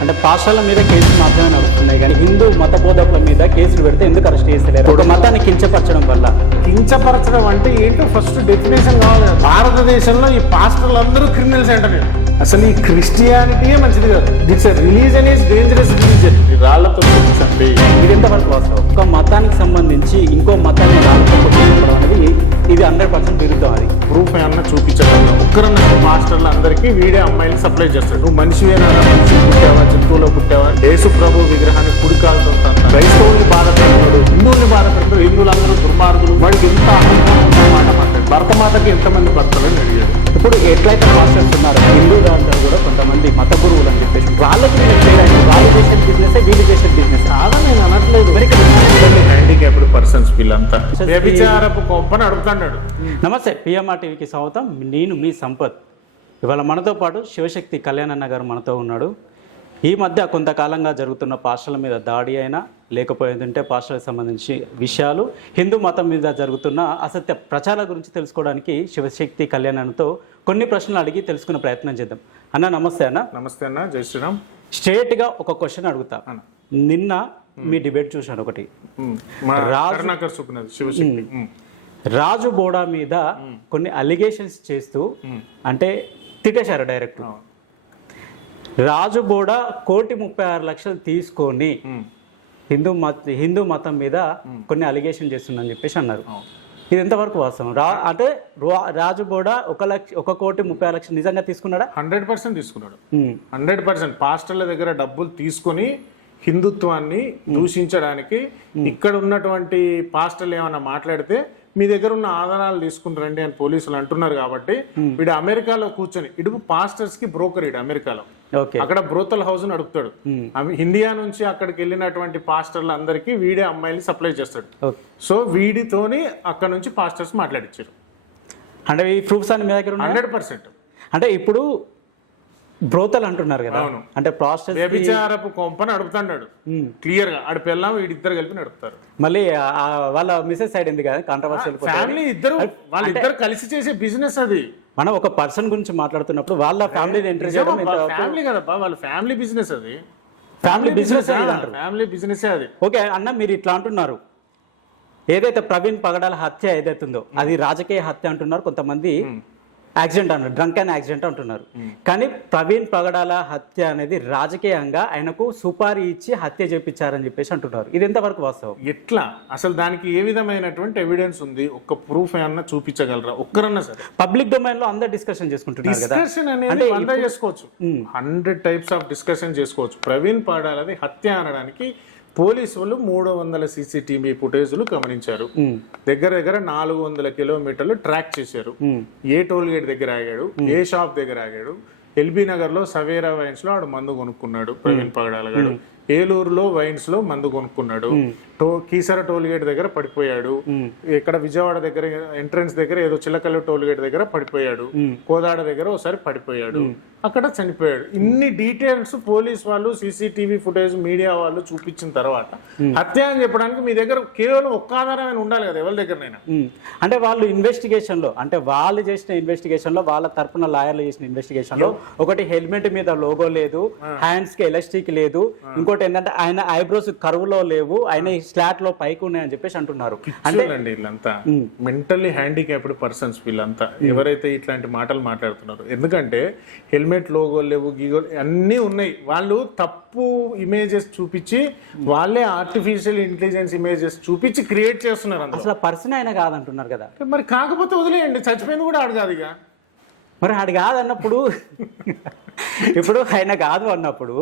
అంటే పాస్టర్ల మీద కేసులు మాత్రమే నడుస్తున్నాయి కానీ హిందూ మత బోధకుల మీద కేసులు పెడితే ఎందుకు అరెస్ట్ చేస్తలేరు? ఒక మతాన్ని కించపరచడం వల్ల. కించపరచడం అంటే ఏంటో ఫస్ట్ డెఫినేషన్ కావాలి. భారతదేశంలో ఈ పాస్టర్లు అందరూ క్రిమినల్స్ అంటారు. అసలు ఈ క్రిస్టియానిటీయే మంచిది కాదు. This religion is dangerous religion. రాళ్లతో చంపి ఇది ఎంతవరకు వాస్తవం? ఒక మతానికి సంబంధించి ఇంకో మతాన్ని రాళ్ళతో కొట్టడం అనేది ఇది 100% విరుద్ధం. అది ప్రూఫ్ ఏమన్నా చూపించగలరా? ఒక్కరన్నా పాస్టర్లు అందరికీ వీడే అమ్మాయిలు సప్లై చేస్తాడు. నువ్వు మనిషివేనా? మనిషి పుట్టావా, జంతువులో పుట్టావా? యేసు ప్రభు విగ్రహాన్ని కుడికాలతో క్రైస్తవుల్ని బాధ పెడతాడు, హిందువుల్ని బాధ పెడతాడు. హిందువులందరూ దుర్మార్గులు. వాడికి ఎంత అహంకారం మాట మాట్లాడు. భర్తమాతకి ఎంతమంది భర్తలని అడిగాడు. ఇప్పుడు ఎట్లయితే పాస్టర్స్ ఉన్నారు హిందూ దాంట్లో కూడా కొంతమంది మత గురువులు అని చెప్పేసి వాళ్ళకి వాళ్ళు చేసే బిజినెస్ వీళ్ళు చేసే బిజినెస్ కాదా నేను అనట్లేదు. హ్యాండిక్యాప్డ్ పర్సన్స్ వీళ్ళంతా వ్యభిచారపు కొంపని అడుగుతున్నాడు. నమస్తే, పిఎంఆర్ టీవీకి స్వాగతం. నేను మీ సంపత్. ఇవాళ మనతో పాటు శివశక్తి కళ్యాణన్న గారు మనతో ఉన్నాడు. ఈ మధ్య కొంతకాలంగా జరుగుతున్న పాస్టర్ల మీద దాడి అయినా లేకపోయిందంటే పాస్టర్లకు సంబంధించి విషయాలు, హిందూ మతం మీద జరుగుతున్న అసత్య ప్రచారాల గురించి తెలుసుకోవడానికి శివశక్తి కళ్యాణంతో కొన్ని ప్రశ్నలు అడిగి తెలుసుకునే ప్రయత్నం చేద్దాం. అన్న నమస్తే. అన్న నమస్తే అన్న, జై శ్రీరామ్. స్ట్రేట్గా ఒక క్వశ్చన్ అడుగుతా. నిన్న మీ డిబేట్ చూశాను ఒకటి. రాజు బోడా మీద కొన్ని అలిగేషన్స్ చేస్తూ అంటే తిట్టేశారు డైరెక్ట్. రాజు బోడా 1,36,00,000 తీసుకొని హిందూ మతం మీద కొన్ని అలిగేషన్ చేస్తుందని చెప్పేసి అన్నారు. ఇది ఎంతవరకు వాస్తవం? అంటే రాజు బోడా 1,30,00,000 నిజంగా తీసుకున్నాడా? 100% తీసుకున్నాడు. 100% పాస్టర్ల దగ్గర డబ్బులు తీసుకొని హిందుత్వాన్ని దూషించడానికి ఇక్కడ ఉన్నటువంటి పాస్టర్లు ఏమన్నా మాట్లాడితే మీ దగ్గర ఉన్న ఆధారాలు తీసుకుని రండి అని పోలీసులు అంటున్నారు. కాబట్టి వీడు అమెరికాలో కూర్చొని ఇడుపు పాస్టర్స్ కి బ్రోకర్. ఇడు అమెరికాలో అక్కడ బ్రోతల్ హౌస్ నడుపుతాడు. ఇండియా నుంచి అక్కడికి వెళ్ళినటువంటి పాస్టర్లు అందరికీ వీడే అమ్మాయిలు సప్లై చేస్తాడు. సో వీడితోని అక్కడ నుంచి పాస్టర్స్ మాట్లాడించారు. అంటే ఈ ప్రూఫ్స్ అన్ని మీ దగ్గర 100%. అంటే ఇప్పుడు బ్రోతల్ అంటున్నారు కదా, అంటే వ్యభిచారపు కొంపని అడుగుతున్నాడు క్లియర్ గా. ఆడ పిల్లం వీడిద్దరు కలిపి నడుపుతారు. మళ్ళీ వాళ్ళ మిసెస్ సైడ్ ఎందుకు కదా కాంట్రవర్షియల్ ఫ్యామిలీ వాళ్ళిద్దరు కలిసి చేసే బిజినెస్ అది. మనం ఒక పర్సన్ గురించి మాట్లాడుతున్నప్పుడు వాళ్ళ ఫ్యామిలీని ఎంటర్ చేయడం ఫ్యామిలీ కదబ్బా, వాళ్ళ ఫ్యామిలీ బిజినెస్ అది. ఫ్యామిలీ బిజినెస్ అది. ఓకే అన్న, మీరు ఇట్లా అంటున్నారు. ఏదైతే ప్రవీణ్ పగడాల హత్య ఏదైతుందో అది రాజకీయ హత్య అంటున్నారు కొంతమంది. యాక్సిడెంట్ అన్నారు, డ్రంక్ అండ్ యాక్సిడెంట్ అంటున్నారు. కానీ ప్రవీణ్ పగడాల హత్య అనేది రాజకీయంగా ఆయనకు సుపారీ ఇచ్చి హత్య చేపించారని చెప్పేసి అంటున్నారు. ఇది ఎంతవరకు వాస్తవం? ఎట్లా అసలు దానికి ఏ విధమైనటువంటి ఎవిడెన్స్ ఉంది? ఒక్క ప్రూఫ్ ఏమన్నా చూపించగలరా? ఒక్కరన్నా సరే. పబ్లిక్ డొమైన్ లో అందరు డిస్కషన్ చేసుకుంటున్నారు కదా. డిస్కషన్ అనేది అందరూ చేసుకోవచ్చు. 100 టైప్స్ ఆఫ్ డిస్కషన్ చేసుకోవచ్చు. ప్రవీణ్ పగడాలది హత్య అనడానికి పోలీసులు 300 CCTV ఫుటేజ్లు గమనించారు. దగ్గర 400 కిలోమీటర్లు ట్రాక్ చేశారు. ఏ టోల్ గేట్ దగ్గర ఆగాడు, ఏ షాప్ దగ్గర ఆగాడు. ఎల్బీ నగర్ లో సవేరా వైన్స్ లో ఆడు మందు కొనుక్కున్నాడు ప్రవీణ్ పగడాల గారు. ఏలూరులో వైన్స్ లో మందు కొనుక్కున్నాడు. కీసర టోల్ గేట్ దగ్గర పడిపోయాడు. ఇక్కడ విజయవాడ దగ్గర ఎంట్రన్స్ దగ్గర ఏదో చిలకల్లు టోల్ గేట్ దగ్గర పడిపోయాడు. కోదాడ దగ్గర ఒకసారి పడిపోయాడు, అక్కడ చనిపోయాడు. ఇన్ని డీటెయిల్స్ పోలీస్ వాళ్ళు, CCTV ఫుటేజ్ మీడియా వాళ్ళు చూపించిన తర్వాత హత్య అని చెప్పడానికి మీ దగ్గర కేవలం ఒక్క ఆధారమైన ఉండాలి కదా ఎవరి దగ్గరనైనా. అంటే వాళ్ళు ఇన్వెస్టిగేషన్ లో, అంటే వాళ్ళు చేసిన ఇన్వెస్టిగేషన్ లో, వాళ్ళ తరపున లాయర్లు చేసిన ఇన్వెస్టిగేషన్ లో ఒకటి హెల్మెట్ మీద లోగో లేదు, హ్యాండ్స్ కి ఎలాస్టిక్ లేదు, ఇంకోటి ఏంటంటే ఆయన ఐబ్రోస్ కరువులో లేవు, ఆయన స్లాట్ లో పైకి ఉన్నాయని చెప్పేసి అంటున్నారు. అంటే వీళ్ళంతా మెంటల్లీ హ్యాండిక్యాప్డ్ పర్సన్స్ వీళ్ళంతా ఎవరైతే ఇట్లాంటి మాటలు మాట్లాడుతున్నారు. ఎందుకంటే హెల్మెట్ లోగో లేవు, గీగోలు అన్నీ ఉన్నాయి. వాళ్ళు తప్పు ఇమేజెస్ చూపించి వాళ్ళే ఆర్టిఫిషియల్ ఇంటెలిజెన్స్ ఇమేజెస్ చూపించి క్రియేట్ చేస్తున్నారు. అసలు పర్సన్ ఆయన కాదంటున్నారు కదా. మరి కాకపోతే వదిలేయండి, చచ్చిపోయింది కూడా ఆడు కాదు. ఇక మరి ఆడు కాదన్నప్పుడు ఇప్పుడు ఆయన కాదు అన్నప్పుడు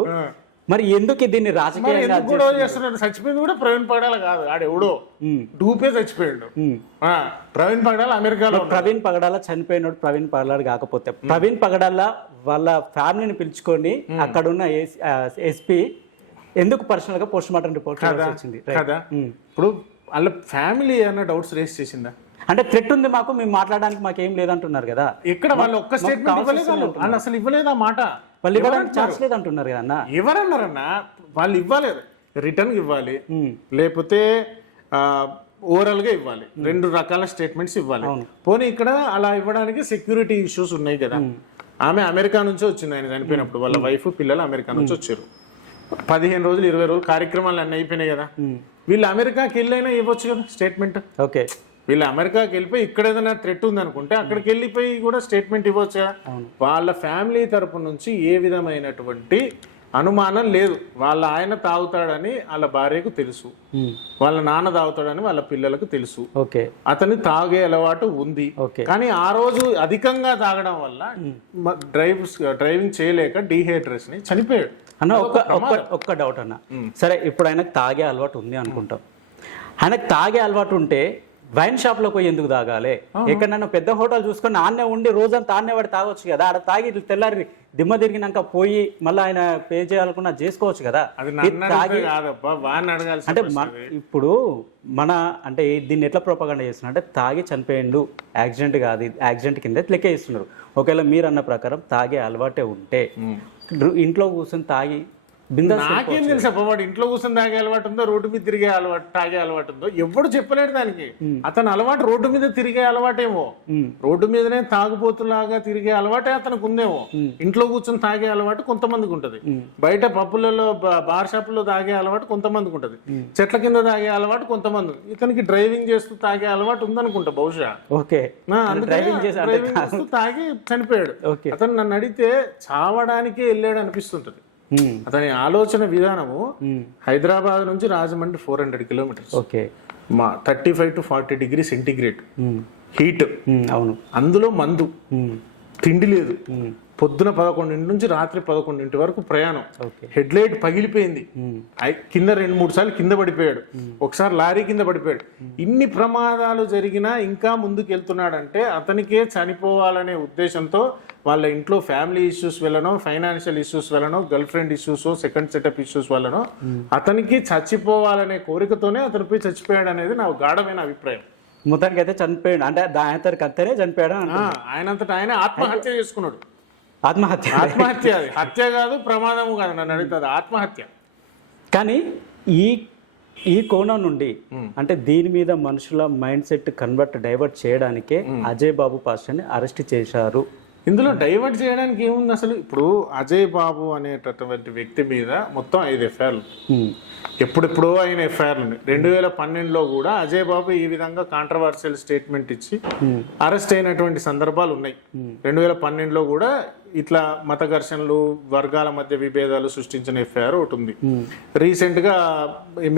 మరి ఎందుకు దీన్ని రాజకీయంగా చేస్తున్నారు? చచ్చిపోయింది కూడా ప్రవీణ్ పగడాల కాదు, ఆడెవడో డూపే చచ్చిపోయాడు. ప్రవీణ్ పగడాల అమెరికాలో. ప్రవీణ్ పగడాల చనిపోయినాడు ప్రవీణ్ పగడాల కాకపోతే ప్రవీణ్ పగడాల వాళ్ళ ఫ్యామిలీని పిలుచుకొని అక్కడున్న ఎస్పీ ఎందుకు పర్సనల్ గా పోస్ట్ మార్టం రిపోర్ట్ వచ్చింది కదా. ఇప్పుడు వాళ్ళ ఫ్యామిలీ ఏమైనా డౌట్స్ రేస్ చేసిందా? అంటే థ్రెట్ ఉంది మాకు, మేము మాట్లాడడానికి మాకేం లేదంటున్నారు కదా. ఇక్కడ వాళ్ళు ఒక్క స్టేట్మెంట్ ఇవ్వలేదు, వాళ్ళు అసలు ఇవ్వలేదు ఆ మాట. వాళ్ళు ఇవ్వడానికి ఛాన్స్ లేదు అంటున్నారు కదా అన్న. ఎవరన్నారన్నా? వాళ్ళు ఇవ్వలేదు, రిటర్న్ ఇవ్వాలి, లేకపోతే ఓవరాల్ గా ఇవ్వాలి. 2 రకాల స్టేట్మెంట్స్ ఇవ్వాలి. పోనీ ఇక్కడ అలా ఇవ్వడానికి సెక్యూరిటీ ఇష్యూస్ ఉన్నాయి కదా. ఆమె అమెరికా నుంచి వచ్చింది ఆయన చనిపోయినప్పుడు, వాళ్ళ వైఫ్ పిల్లలు అమెరికా నుంచి వచ్చారు. 15 రోజులు 20 రోజులు కార్యక్రమాలు అన్నీ అయిపోయినాయి కదా, వీళ్ళు అమెరికాకి వెళ్ళైనా ఇవ్వచ్చు కదా స్టేట్మెంట్. ఓకే, వీళ్ళు అమెరికాకి వెళ్ళిపోయి ఇక్కడ ఏదైనా థ్రెట్ ఉంది అనుకుంటే అక్కడికి వెళ్ళిపోయి కూడా స్టేట్మెంట్ ఇవ్వచ్చు కదా. వాళ్ళ ఫ్యామిలీ తరపు నుంచి ఏ విధమైనటువంటి అనుమానం లేదు. వాళ్ళ ఆయన తాగుతాడని వాళ్ళ భార్యకు తెలుసు, వాళ్ళ నాన్న తాగుతాడని వాళ్ళ పిల్లలకు తెలుసు. ఓకే, అతను తాగే అలవాటు ఉంది. కానీ ఆ రోజు అధికంగా తాగడం వల్ల డ్రైవింగ్ చేయలేక డీహైడ్రేషన్ ని చనిపోయాడు. అన్న ఒక్క డౌట్ అన్న, సరే ఇప్పుడు ఆయనకు తాగే అలవాటు ఉంది అనుకుంటాం, ఆయనకు తాగే అలవాటు ఉంటే వైన్ షాప్ లో పోయి ఎందుకు తాగాలి? ఎక్కడన్నా పెద్ద హోటల్ చూసుకొని ఆన్నే ఉండి రోజంతా ఆన్నే వాడి తాగొచ్చు కదా. ఆడ తాగి తెల్లారి దిమ్మ తిరిగినాక పోయి మళ్ళీ ఆయన పే చేయాలనుకున్నా చేసుకోవచ్చు కదా. అంటే ఇప్పుడు మన అంటే దీన్ని ఎట్లా ప్రొపగండా చేస్తున్నారు అంటే తాగి చనిపోయిండు, యాక్సిడెంట్ కాదు, యాక్సిడెంట్ కింద లెక్క ఇస్తున్నారు. ఒకవేళ మీరు అన్న ప్రకారం తాగే అలవాటే ఉంటే ఇంట్లో కూర్చొని తాగి నాకేం తెలుసా వాడు ఇంట్లో కూర్చొని తాగే అలవాటు ఉందో, రోడ్డు మీద తిరిగే అలవాటు తాగే అలవాటు ఉందో ఎవడు చెప్పలేడు దానికి. అతని అలవాటు రోడ్డు మీద తిరిగే అలవాటేమో, రోడ్డు మీదనే తాగుబోతులాగా తిరిగే అలవాటే అతనికి ఉందేమో. ఇంట్లో కూర్చొని తాగే అలవాటు కొంతమందికి ఉంటది, బయట పప్పులలో బార్ షాపుల్లో తాగే అలవాటు కొంతమందికి ఉంటది, చెట్ల కింద తాగే అలవాటు కొంతమంది. ఇతనికి డ్రైవింగ్ చేస్తూ తాగే అలవాటు ఉందనుకుంటా బహుశా. డ్రైవింగ్ చేస్తూ తాగి చనిపోయాడు. అతను నన్ను అడిగితే చావడానికే వెళ్ళాడు అనిపిస్తుంటది. అతని ఆలోచన విధానము హైదరాబాద్ నుంచి Rajahmundry 400 kilometres, 35 to 40 degree centigrade heat, అవును, అందులో మందు, తిండి లేదు, పొద్దున 11 నుంచి రాత్రి 11 వరకు ప్రయాణం, హెడ్ లైట్ పగిలిపోయింది, కింద 2-3 సార్లు కింద పడిపోయాడు, ఒకసారి లారీ కింద పడిపోయాడు. ఇన్ని ప్రమాదాలు జరిగినా ఇంకా ముందుకు వెళ్తున్నాడంటే అతనికే చనిపోవాలనే ఉద్దేశంతో వాళ్ళ ఇంట్లో ఫ్యామిలీ ఇష్యూస్ వల్లనో, ఫైనాన్షియల్ ఇష్యూస్ వల్లనో, girl friend issues, second setup issues వల్లనో అతనికి చచ్చిపోవాలనే కోరికతోనే అతను పోయి చచ్చిపోయాడు అనేది నా గాఢమైన అభిప్రాయం. మొత్తానికి అయితే చనిపోయాడు అంటే ఆయనంతటికి అంతనే చనిపోయాడు, ఆయనంతటా ఆయన ఆత్మహత్య చేసుకున్నాడు. ఆత్మహత్య అది హత్య కాదు, ప్రమాదము కాదు, నన్ను అడుగుతుంది ఆత్మహత్య. కానీ ఈ కోణం నుండి అంటే దీని మీద మనుషుల మైండ్ సెట్ డైవర్ట్ చేయడానికే అజయ్ బాబు పాస్టర్ని అరెస్ట్ చేశారు. ఇందులో డైవర్ట్ చేయడానికి ఏముంది అసలు? ఇప్పుడు అజయ్ బాబు అనేటటువంటి వ్యక్తి మీద మొత్తం 5 ఎఫ్ఐఆర్లు, ఎప్పుడెప్పుడో అయిన ఎఫ్ఐఆర్లు. 2012లో కూడా అజయ్ బాబు ఈ విధంగా కాంట్రవర్షియల్ స్టేట్మెంట్ ఇచ్చి అరెస్ట్ అయినటువంటి సందర్భాలు ఉన్నాయి. 2012లో కూడా ఇట్లా మత ఘర్షణలు, వర్గాల మధ్య విభేదాలు సృష్టించిన ఎఫ్ఐఆర్ ఒకటి ఉంది. రీసెంట్ గా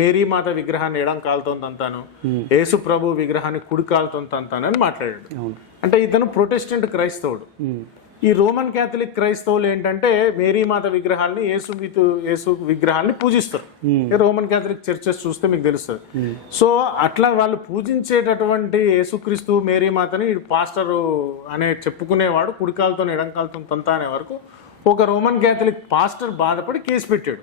మేరీ మాత విగ్రహాన్ని ఎడం కాలుతో తంతాను, యేసు ప్రభు విగ్రహాన్ని కుడి కాలుతో తంతాను అని మాట్లాడాడు. అంటే ఇతను ప్రొటెస్టెంట్ క్రైస్తవుడు. ఈ రోమన్ క్యాథలిక్ క్రైస్తవులు ఏంటంటే మేరీ మాత విగ్రహాల్ని, యేసు విగ్రహాల్ని పూజిస్తారు. రోమన్ క్యాథలిక్ చర్చెస్ చూస్తే మీకు తెలుస్తుంది. సో అట్లా వాళ్ళు పూజించేటటువంటి యేసుక్రీస్తు, మేరీ మాతని పాస్టర్ అనే చెప్పుకునేవాడు కుడికాలతో ఎడంకాలతో తంతా అనే వరకు ఒక రోమన్ క్యాథలిక్ పాస్టర్ బాధపడి కేసు పెట్టాడు.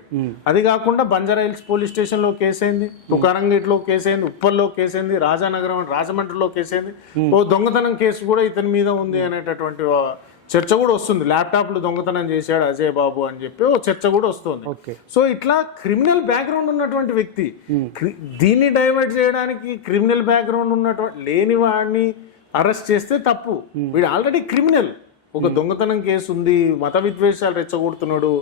అది కాకుండా బంజారా హిల్స్ పోలీస్ స్టేషన్ లో కేసు అయింది, తుకారంగేట్లో కేసు అయింది, ఉప్పల్లో కేసు అయింది, రాజానగరం రాజమండ్రిలో కేసు అయింది, ఓ దొంగతనం కేసు కూడా ఇతని మీద ఉంది అనేటటువంటి చర్చ కూడా వస్తుంది. ల్యాప్టాప్లు దొంగతనం చేశాడు అజయ్ బాబు అని చెప్పి ఓ చర్చ కూడా వస్తుంది. సో ఇట్లా క్రిమినల్ బ్యాక్గ్రౌండ్ ఉన్నటువంటి వ్యక్తి, దీన్ని డైవర్ట్ చేయడానికి క్రిమినల్ బ్యాక్గ్రౌండ్ ఉన్నటువంటి లేని వాడిని అరెస్ట్ చేస్తే తప్పు. వీడు ఆల్రెడీ క్రిమినల్, ఒక దొంగతనం కేసు ఉంది, మత విద్వేషాలు రెచ్చగొడుతున్నాడు,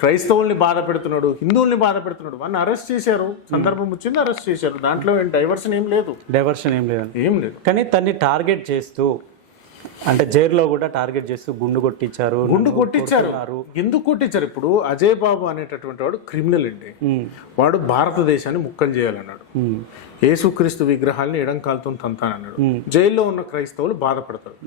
క్రైస్తవుల్ని బాధ పెడుతున్నాడు, హిందువుల్ని బాధ పెడుతున్నాడు, వాడిని అరెస్ట్ చేశారు, సందర్భం వచ్చింది అరెస్ట్ చేశారు. దాంట్లో డైవర్షన్ ఏం లేదు, ఏం లేదు. కానీ తన్ని టార్గెట్ చేస్తూ అంటే జైల్లో కూడా టార్గెట్ చేస్తూ గుండు కొట్టించారు. ఎందుకు కొట్టించారు? ఇప్పుడు అజయ్ బాబు అనేటటువంటి వాడు క్రిమినల్ అండి. వాడు భారతదేశాన్ని ముక్కలు చేయాలన్నాడు, యేసుక్రీస్తు విగ్రహాల్ని ఎడం కాలుతో తంతానన్నాడు. జైల్లో ఉన్న క్రైస్తవులు బాధపడతారు.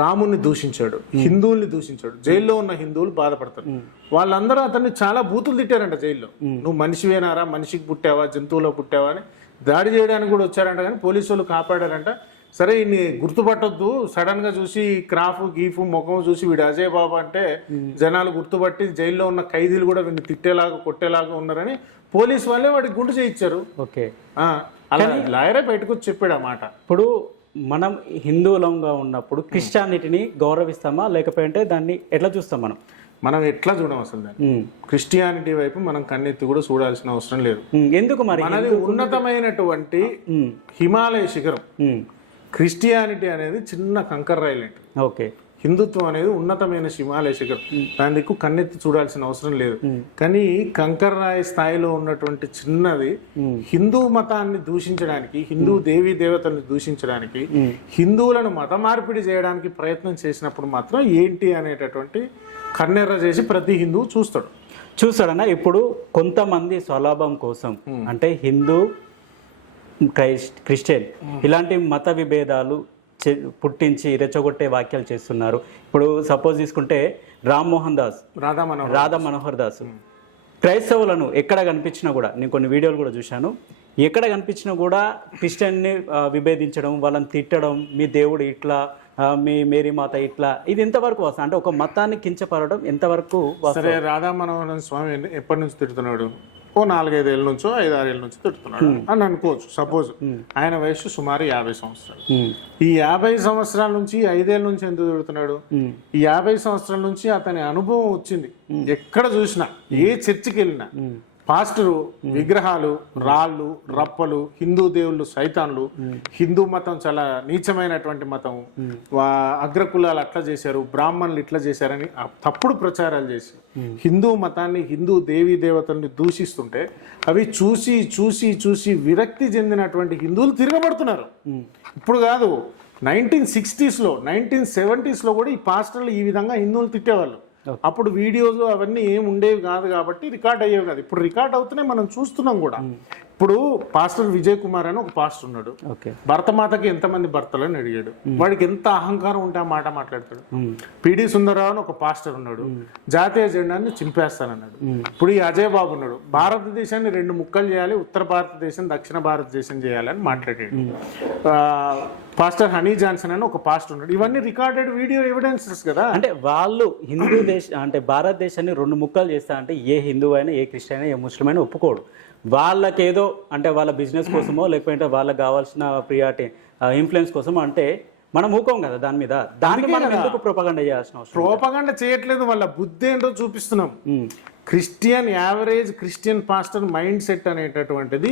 రాముని దూషించాడు, హిందువుల్ని దూషించాడు, జైల్లో ఉన్న హిందువులు బాధపడతారు. వాళ్ళందరూ అతన్ని చాలా బూతులు తిట్టారంట జైల్లో. నువ్వు మనిషివేనారా, మనిషికి పుట్టావా, జంతువులో పుట్టావా అని దాడి చేయడానికి కూడా వచ్చారంట. కానీ పోలీసు వాళ్ళు కాపాడారంట. సరే ఇన్ని గుర్తుపట్టొద్దు, సడన్ గా చూసి క్రాఫ్ గీఫ్ ముఖం చూసి వీడు అజయ్ బాబు అంటే జనాలు గుర్తుపట్టి జైల్లో ఉన్న ఖైదీలు కూడా వీడిని తిట్టేలాగా కొట్టేలాగా ఉన్నారని పోలీసు వాళ్ళే వాడికి గుండు చేయించారు. అలా లాయరే బయటకు వచ్చి చెప్పాడు ఆ మాట. ఇప్పుడు మనం హిందువులంగా ఉన్నప్పుడు క్రిస్టియానిటీని గౌరవిస్తామా లేకపోతే దాన్ని ఎట్లా చూస్తాం? మనం ఎట్లా చూడం అసలు దాన్ని. క్రిస్టియానిటీ వైపు మనం కన్నెత్తి కూడా చూడాల్సిన అవసరం లేదు. ఎందుకు మరి? మనది ఉన్నతమైనటువంటి హిమాలయ శిఖరం. క్రిస్టియానిటీ అనేది చిన్న కంకర్ ఐలాండ్. హిందుత్వం అనేది ఉన్నతమైన హిమాలయ శిఖరం, దాని దిక్కు కన్నెత్తి చూడాల్సిన అవసరం లేదు. కానీ కంకర్రాయి స్థాయిలో ఉన్నటువంటి చిన్నది హిందూ మతాన్ని దూషించడానికి, హిందూ దేవీ దేవతల్ని దూషించడానికి, హిందువులను మత మార్పిడి చేయడానికి ప్రయత్నం చేసినప్పుడు మాత్రం ఏంటి అనేటటువంటి కన్నెర్ర చేసి ప్రతి హిందువు చూస్తాడన్న. ఇప్పుడు కొంతమంది స్వలాభం కోసం అంటే హిందూ క్రిస్టియన్ ఇలాంటి మత విభేదాలు పుట్టించి రెచ్చగొట్టే వ్యాఖ్యలు చేస్తున్నారు. ఇప్పుడు సపోజ్ తీసుకుంటే రామ్మోహన్ దాస్, రాధా మనోహర్ దాస్ క్రైస్తవులను ఎక్కడ కనిపించినా కూడా, నేను కొన్ని వీడియోలు కూడా చూశాను, ఎక్కడ కనిపించినా కూడా క్రిస్టియన్ని విభేదించడం, వాళ్ళని తిట్టడం, మీ దేవుడు ఇట్లా, మీ మేరీ మాత ఇట్లా, ఇది ఎంతవరకు వస్తుంది? అంటే ఒక మతాన్ని కించపరడం ఎంతవరకు? సరే, రాధా మనోహరన్ స్వామి ఎప్పటి నుంచి తిడుతున్నాడు? ఓ 4-5 ఏళ్ళ నుంచో 5-6 ఏళ్ళ నుంచి తిడుతున్నాడు అని అనుకోవచ్చు. సపోజ్ ఆయన వయసు సుమారు 50 సంవత్సరాలు. ఈ 50 సంవత్సరాల నుంచి 5 ఏళ్ళ నుంచి ఎందుకు తిడుతున్నాడు? ఈ 50 సంవత్సరాల నుంచి అతని అనుభవం వచ్చింది. ఎక్కడ చూసినా, ఏ చర్చికి వెళ్ళినా పాస్టరు విగ్రహాలు, రాళ్ళు, రప్పలు, హిందూ దేవుళ్ళు సైతాన్లు, హిందూ మతం చాలా నీచమైనటువంటి మతం, అగ్రకులాలు అట్లా చేశారు, బ్రాహ్మణులు ఇట్లా చేశారని తప్పుడు ప్రచారాలు చేసి హిందూ మతాన్ని, హిందూ దేవీ దేవతల్ని దూషిస్తుంటే అవి చూసి చూసి చూసి విరక్తి చెందినటువంటి హిందువులు తిరగబడుతున్నారు. ఇప్పుడు కాదు, 1960s లో 1970s లో కూడా ఈ పాస్టర్లు ఈ విధంగా హిందువులు తిట్టేవాళ్ళు. అప్పుడు వీడియోలు అవన్నీ ఏం ఉండేవి కాదు కాబట్టి రికార్డ్ అయ్యేవి కాదు. ఇప్పుడు రికార్డ్ అవుతున్నాయి, మనం చూస్తున్నాం కూడా. ఇప్పుడు పాస్టర్ విజయ్ కుమార్ అని ఒక పాస్టర్ ఉన్నాడు. భరతమాతకి ఎంతమంది భర్తలు అని అడిగాడు. వాడికి ఎంత అహంకారం ఉంటే ఆ మాట మాట్లాడతాడు. పిడి సుందరరావు అని ఒక పాస్టర్ ఉన్నాడు, జాతీయ జెండాన్ని చింపేస్తానన్నాడు. ఇప్పుడు ఈ అజయ్ బాబు ఉన్నాడు, భారతదేశాన్ని 2 ముక్కలు చేయాలి, ఉత్తర భారతదేశం దక్షిణ భారతదేశం చేయాలని మాట్లాడాడు. పాస్టర్ హనీ జాన్సన్ అని ఒక పాస్టర్ ఉన్నాడు. ఇవన్నీ రికార్డెడ్ వీడియో ఎవిడెన్సెస్ కదా. అంటే వాళ్ళు హిందూ అంటే భారతదేశాన్ని 2 ముక్కలు చేస్తా అంటే ఏ హిందూ అయినా, ఏ క్రిస్టియన్ అయినా, ఏ ముస్లిం అయినా ఒప్పుకోడు. వాళ్ళకేదో అంటే వాళ్ళ బిజినెస్ కోసమో లేకపోతే వాళ్ళకి కావాల్సిన ప్రియారిటీ ఇన్ఫ్లుయెన్స్ కోసమో అంటే మనం ఊకోం కదా దాని మీద. దానికి మనం ఎందుకు ప్రొపగండా చేయాల్సిన అవసరం? ప్రొపగండా చేయట్లేదు, వాళ్ళ బుద్ధి ఏంటో చూపిస్తున్నాం. Christian, average Christian pastor mind set అనేటటువంటిది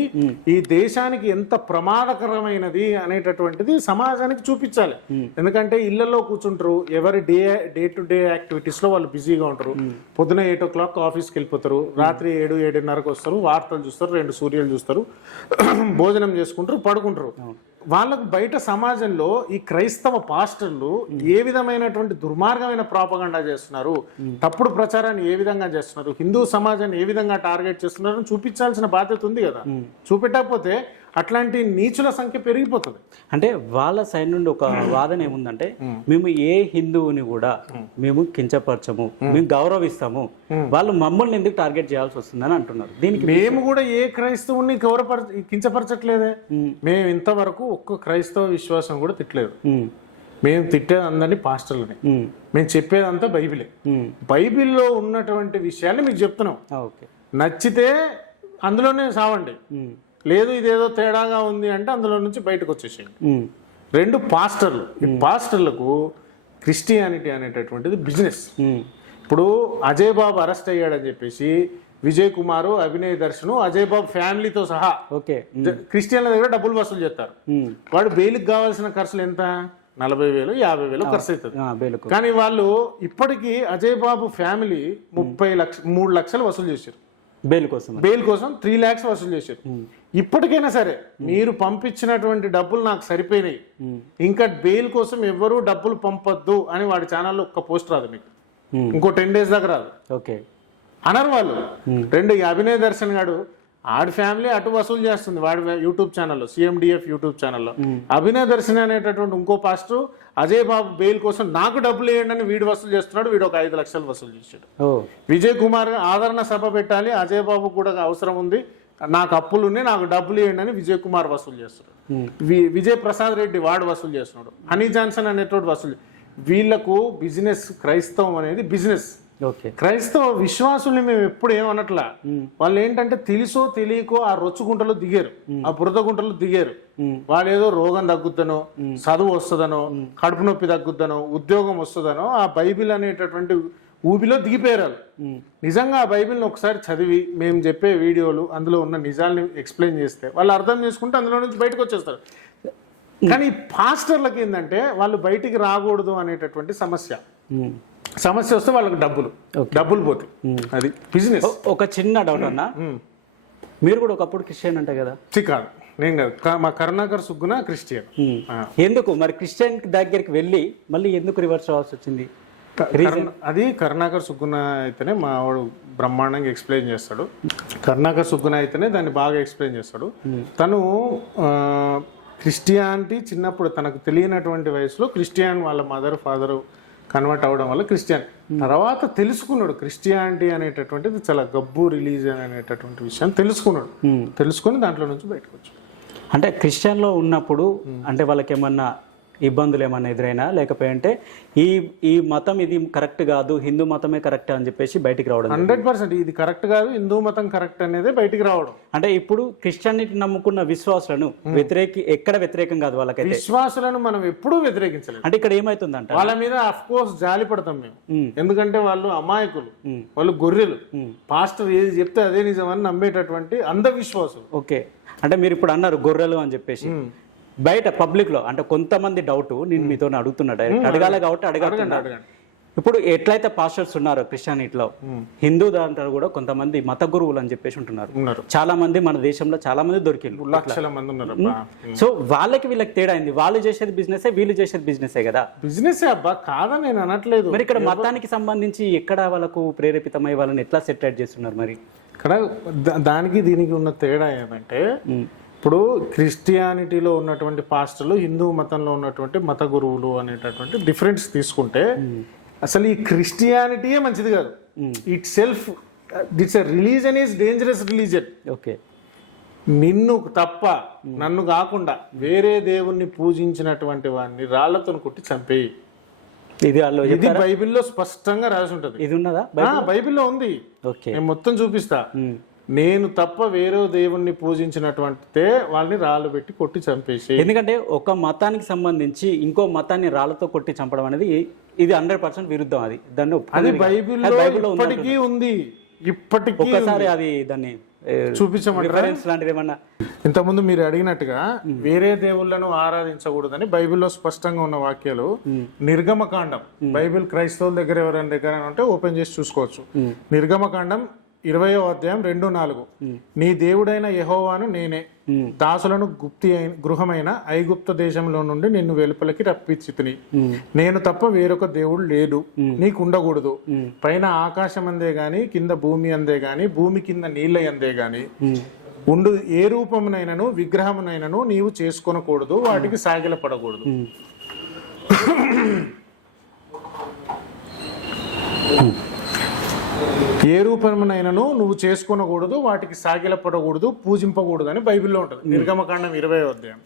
ఈ దేశానికి ఎంత ప్రమాదకరమైనది అనేటటువంటిది సమాజానికి చూపించాలి. ఎందుకంటే ఇళ్లలో కూర్చుంటారు, ఎవరి డే టు డే యాక్టివిటీస్ లో వాళ్ళు బిజీగా ఉంటారు. పొద్దున 8 o'clock ఆఫీస్కి వెళ్ళిపోతారు, రాత్రి 7-7:30కి వస్తారు, వార్తలు చూస్తారు, 2 సూర్యులు చూస్తారు, భోజనం చేసుకుంటారు, పడుకుంటారు. వాళ్ళకు బయట సమాజంలో ఈ క్రైస్తవ పాస్టర్లు ఏ విధమైనటువంటి దుర్మార్గమైన ప్రాపగండా చేస్తున్నారు, తప్పుడు ప్రచారాన్ని ఏ విధంగా చేస్తున్నారు, హిందూ సమాజాన్ని ఏ విధంగా టార్గెట్ చేస్తున్నారు అని చూపించాల్సిన బాధ్యత ఉంది కదా. చూపెట్టకపోతే అట్లాంటి నీచుల సంఖ్య పెరిగిపోతుంది. అంటే వాళ్ళ సైడ్ నుండి ఒక వాదన ఏముందంటే, మేము ఏ హిందువుని కూడా మేము కించపరచము, మేము గౌరవిస్తాము, వాళ్ళు మమ్మల్ని ఎందుకు టార్గెట్ చేయాల్సి వస్తుందని అంటున్నారు. దీనికి మేము కూడా ఏ క్రైస్తవుని కించపరచట్లేదే. మేము ఇంతవరకు ఒక్క క్రైస్తవ విశ్వాసం కూడా తిట్టలేదు. మేము తిట్టేది అందరినీ పాస్టర్లని. మేము చెప్పేదంతా బైబిలే. బైబిల్లో ఉన్నటువంటి విషయాన్ని మీకు చెప్తున్నాం. నచ్చితే అందులోనే సావండి, లేదు ఇదేదో తేడాగా ఉంది అంటే అందులో నుంచి బయటకు వచ్చేసేయండి. 2 పాస్టర్లు. ఈ పాస్టర్లకు క్రిస్టియానిటీ అనేటటువంటిది బిజినెస్. ఇప్పుడు అజయ్ బాబు అరెస్ట్ అయ్యాడని చెప్పేసి విజయ్ కుమార్, అభినయ్ దర్శన్, అజయ్ బాబు ఫ్యామిలీతో సహా క్రిస్టియన్ల దగ్గర డబ్బులు వసూలు చేస్తారు. వాడు బెయిల్కి కావాల్సిన ఖర్చులు ఎంత? 40,000, 50,000 ఖర్చు అవుతుంది. కానీ వాళ్ళు ఇప్పటికీ అజయ్ బాబు ఫ్యామిలీ 3 లక్షలు వసూలు చేశారు. బెయిల్ కోసం 3 lakhs వసూలు చేశారు. ఇప్పటికైనా సరే మీరు పంపించినటువంటి డబ్బులు నాకు సరిపోయినాయి, ఇంకా బెయిల్ కోసం ఎవ్వరూ డబ్బులు పంపొద్దు అని వాడి ఛానల్లో ఒక్క పోస్ట్ రాదు మీకు, ఇంకో 10 days దాకా రాదు. అనరు వాళ్ళు. 2 అభినయ్ దర్శన్ గాడు ఆడి ఫ్యామిలీ అటు వసూలు చేస్తుంది వాడి యూట్యూబ్ ఛానల్లో, CMDF యూట్యూబ్ ఛానల్లో. అభినయ్ దర్శన్ అనేటటువంటి ఇంకో పాస్టర్ అజయ్ బాబు బెయిల్ కోసం నాకు డబ్బులు వేయండి అని వీడు వసూలు చేస్తున్నాడు. వీడు ఒక 5 లక్షలు వసూలు చేశాడు. విజయ్ కుమార్ ఆదరణ సభ పెట్టాలి, అజయ్ బాబు కూడా అవసరం ఉంది, నాకు అప్పులు ఉన్నాయి, నాకు డబ్బులు వేయండి అని విజయ్ కుమార్ వసూలు చేస్తున్నాడు. విజయ్ ప్రసాద్ రెడ్డి వాడు వసూలు చేస్తున్నాడు. హనీ జాన్సన్ అనేటువంటి వసూలు. వీళ్లకు బిజినెస్, క్రైస్తవం అనేది బిజినెస్. క్రైస్తవ విశ్వాసుల్ని మేము ఎప్పుడు ఏమనట్లా. వాళ్ళు ఏంటంటే తెలుసో తెలియకో ఆ రొచ్చుగుంటలో దిగారు, ఆ బురద గుంటలో దిగారు. వాళ్ళు ఏదో రోగం తగ్గుద్దనో, చదువు వస్తుందనో, కడుపు నొప్పి తగ్గుద్దనో, ఉద్యోగం వస్తుందనో ఆ బైబిల్ అనేటటువంటి ఊబిలో దిగిపోయారు. నిజంగా ఆ బైబిల్ని ఒకసారి చదివి మేము చెప్పే వీడియోలు అందులో ఉన్న నిజాల్ని ఎక్స్ప్లెయిన్ చేస్తే వాళ్ళు అర్థం చేసుకుంటే అందులో నుంచి బయటకు వచ్చేస్తారు. కానీ పాస్టర్లకి ఏంటంటే వాళ్ళు బయటికి రాకూడదు అనేటటువంటి సమస్య వస్తే వాళ్ళకి డబ్బులు పోతాయి. అది బిజినెస్. ఒక చిన్న డౌట్ అన్న, మీరు కూడా ఒకప్పుడు క్రిస్టియన్ అంటే కదా? కాదు, నేను కాదు. మా కరుణాకర్ సుగ్గున క్రిస్టియన్. ఎందుకు మరి క్రిస్టియన్ దగ్గరికి వెళ్ళి మళ్ళీ ఎందుకు రివర్స్ అవ్వాల్సి వచ్చింది? అది కరుణాకర్ సుగ్గున అయితేనే మా వాడు బ్రహ్మాండంగా ఎక్స్ప్లెయిన్ చేస్తాడు. కరుణాకర్ సుగ్గున అయితేనే దాన్ని బాగా ఎక్స్ప్లెయిన్ చేస్తాడు. తను క్రిస్టియానిటీ చిన్నప్పుడు తనకు తెలియనటువంటి వయసులో క్రిస్టియన్ వాళ్ళ మదర్ ఫాదర్ కన్వర్ట్ అవ్వడం వల్ల క్రిస్టియన్, తర్వాత తెలుసుకున్నాడు క్రిస్టియానిటీ అనేటటువంటిది చాలా గబ్బు రిలీజియన్ అనేటటువంటి విషయం తెలుసుకొని దాంట్లో నుంచి బయటకు వచ్చాడు. అంటే క్రిస్టియన్లో ఉన్నప్పుడు అంటే వాళ్ళకి ఏమన్నా ఇబ్బందులు ఏమన్నా ఎదురైనా, లేకపోతే ఈ మతం ఇది కరెక్ట్ కాదు, హిందూ మతమే కరెక్ట్ అని చెప్పేసి బయటికి రావడం? 100% ఇది కరెక్ట్ కాదు, హిందూ మతం కరెక్ట్ అనేది బయటికి రావడం. అంటే ఇప్పుడు క్రిస్టియానిటీ నమ్ముకున్న విశ్వాసులను ఎక్కడ వ్యతిరేకం కాదు వాళ్ళకైతే. విశ్వాసులను మనం ఎప్పుడూ వ్యతిరేకించలేదు. అంటే ఇక్కడ ఏమైతుందంట, వాళ్ళ మీద అఫ్ కోర్స్ జాలి పడతాం మేము, ఎందుకంటే వాళ్ళు అమాయకులు, వాళ్ళు గొర్రెలు. పాస్టర్ ఏది చెప్తే అదే నిజం అని నమ్మేటటువంటి అంధవిశ్వాసులు. ఓకే, అంటే మీరు ఇప్పుడు అన్నారు గొర్రెలు అని చెప్పేసి, బయట పబ్లిక్ లో అంటే కొంతమంది డౌట్ నేను మీతో అడుగుతున్నా, డైరెక్ట్ అడగాలి కాబట్టి అడగండి. ఇప్పుడు ఎట్లయితే పాస్టర్స్ ఉన్నారు క్రిస్టియానిటీలో, హిందూ దాంట్లో కూడా కొంతమంది మత గురువులు అని చెప్పేసి ఉంటున్నారు. చాలా మంది మన దేశంలో చాలా మంది దొరికిండ్రు, లక్షల మంది ఉన్నారు. సో వాళ్ళకి వీళ్ళకి తేడా అయింది. వాళ్ళు చేసేది బిజినెస్, వీళ్ళు చేసేది బిజినెస్ కదా. బిజినెస్ అబ్బా, కాదా నేను అనట్లేదు. మరి ఇక్కడ మతానికి సంబంధించి ఎక్కడ వాళ్ళకు ప్రేరేపితమై వాళ్ళని ఎట్లా సెటిల్ చేస్తున్నారు? మరి ఇక్కడ దానికి దీనికి ఉన్న తేడా ఏమంటే, ఇప్పుడు క్రిస్టియానిటీలో ఉన్నటువంటి పాస్టర్లు, హిందూ మతంలో ఉన్నటువంటి మత గురువులు అనేటటువంటి డిఫరెన్స్ తీసుకుంటే, అసలు ఈ క్రిస్టియానిటీయే మంచిది కాదు. Itself this a religion is dangerous religion. Okay, నిన్ను తప్ప నన్ను కాకుండా వేరే దేవుణ్ణి పూజించినటువంటి వాడిని రాళ్లతో కొట్టి చంపేయి. ఇది బైబిల్లో స్పష్టంగా రాసి ఉంటది. ఇది ఉన్నదా? బైబిల్లో ఉంది. నేను మొత్తం చూపిస్తా. నేను తప్ప వేరే దేవుణ్ణి పూజించినటువంటి వాళ్ళని రాళ్ళు పెట్టి కొట్టి చంపేసి. ఎందుకంటే ఒక మతానికి సంబంధించి ఇంకో మతాన్ని రాళ్లతో కొట్టి చంపడం అనేది ఇది 100% విరుద్ధం. అది బైబిల్లో ఇప్పటికీ ఉంది. ఇప్పటికీ ఒకసారి అది దాన్ని చూపించమంటారా? లాంటిది ఏమన్నా? ఇంతకుముందు మీరు అడిగినట్టుగా వేరే దేవుళ్ళను ఆరాధించకూడదని బైబిల్లో స్పష్టంగా ఉన్న వాక్యాలు. నిర్గమకాండం, బైబిల్ క్రైస్తవుల దగ్గర ఎవరైనా దగ్గర అంటే ఓపెన్ చేసి చూసుకోవచ్చు. నిర్గమకాండం 20వ అధ్యాయం 2-4, నీ దేవుడైన యెహోవాను నేనే, దాసులను గృహమైన ఐగుప్త దేశంలో నుండి నిన్ను వెలుపలికి రప్పించితిని. నేను తప్ప వేరొక దేవుడు లేడు, నీకు ఉండకూడదు. పైన ఆకాశం అందే గాని, కింద భూమి అందే గాని, భూమి కింద నీళ్ళ అందే గాని ఉండు ఏ రూపమునైనను విగ్రహమునైనను నీవు చేసుకొనకూడదు, వాటికి సాగిలపడకూడదు. ఏ రూపమునైనను నువ్వు చేసుకొనకూడదు, వాటికి సాగిలపడకూడదు, పూజింపకూడదు అని బైబిల్లో ఉంటుంది. నిర్గమకాండం 20వ అధ్యాయం.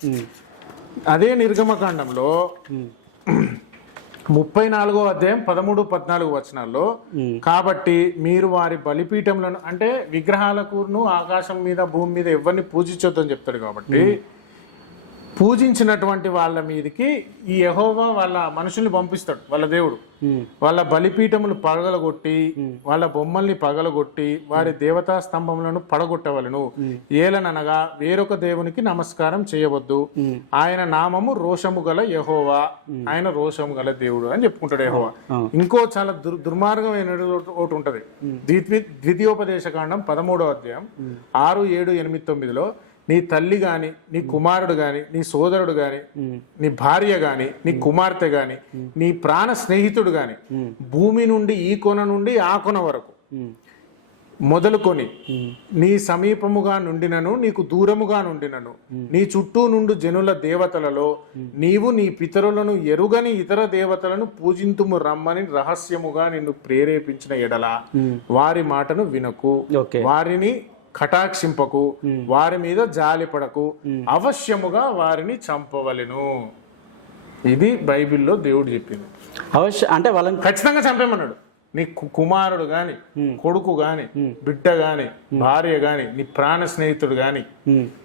అదే నిర్గమకాండంలో 34వ అధ్యాయం 13-14 వచనాల్లో, కాబట్టి మీరు వారి బలిపీఠంలను, అంటే విగ్రహాలకు ఆకాశం మీద భూమి మీద ఎవరిని పూజించొద్దని చెప్తాడు. కాబట్టి పూజించినటువంటి వాళ్ళ మీదకి ఈ యెహోవా వాళ్ళ మనుషుల్ని పంపిస్తాడు, వాళ్ళ దేవుడు. వాళ్ళ బలిపీఠములు పగలగొట్టి, వాళ్ళ బొమ్మల్ని పగలగొట్టి, వారి దేవతా స్తంభములను పడగొట్టవలను. ఏలననగా వేరొక దేవునికి నమస్కారం చేయవద్దు, ఆయన నామము రోషము గల యెహోవా, ఆయన రోషము గల దేవుడు అని చెప్పుకుంటాడు యెహోవా. ఇంకో చాలా దుర్మార్గమైన ఒకటి ఉంటది. ద్వితీయోపదేశకాండం 13వ అధ్యాయం 6, 7, 8, 9లో, నీ తల్లి గాని, నీ కుమారుడు గాని, నీ సోదరుడు గాని, నీ భార్య గాని, నీ కుమార్తె గాని, నీ ప్రాణ స్నేహితుడు గాని, భూమి నుండి ఈ కొన నుండి ఆ కొన వరకు మొదలుకొని నీ సమీపముగా నుండినను నీకు దూరముగా నుండినను, నీ చుట్టూ నుండి జనుల దేవతలలో నీవు నీ పితరులను ఎరుగని ఇతర దేవతలను పూజింతుము రమ్మని రహస్యముగా నిన్ను ప్రేరేపించిన ఎడల వారి మాటను వినకు, వారిని కటాక్షింపకు, వారి మీద జాలిపడకు, అవశ్యముగా వారిని చంపవలెను. ఇది బైబిల్లో దేవుడు చెప్పింది. అంటే వాళ్ళని ఖచ్చితంగా చంపేమన్నాడు. నీ కుమారుడు గాని, కొడుకు గాని, బిడ్డ గాని, భార్య గాని, నీ ప్రాణ స్నేహితుడు గాని,